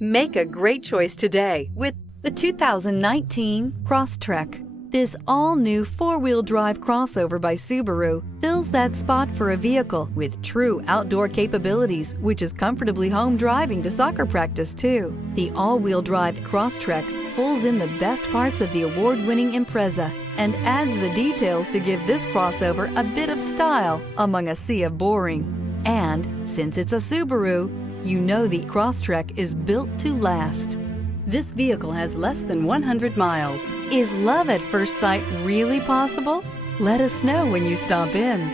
Make a great choice today with the 2019 Crosstrek. This all-new four-wheel drive crossover by Subaru fills that spot for a vehicle with true outdoor capabilities, which is comfortably home driving to soccer practice too. The all-wheel drive Crosstrek pulls in the best parts of the award-winning Impreza and adds the details to give this crossover a bit of style among a sea of boring. And since it's a Subaru, you know the Crosstrek is built to last. This vehicle has less than 100 miles. Is love at first sight really possible? Let us know when you stop in.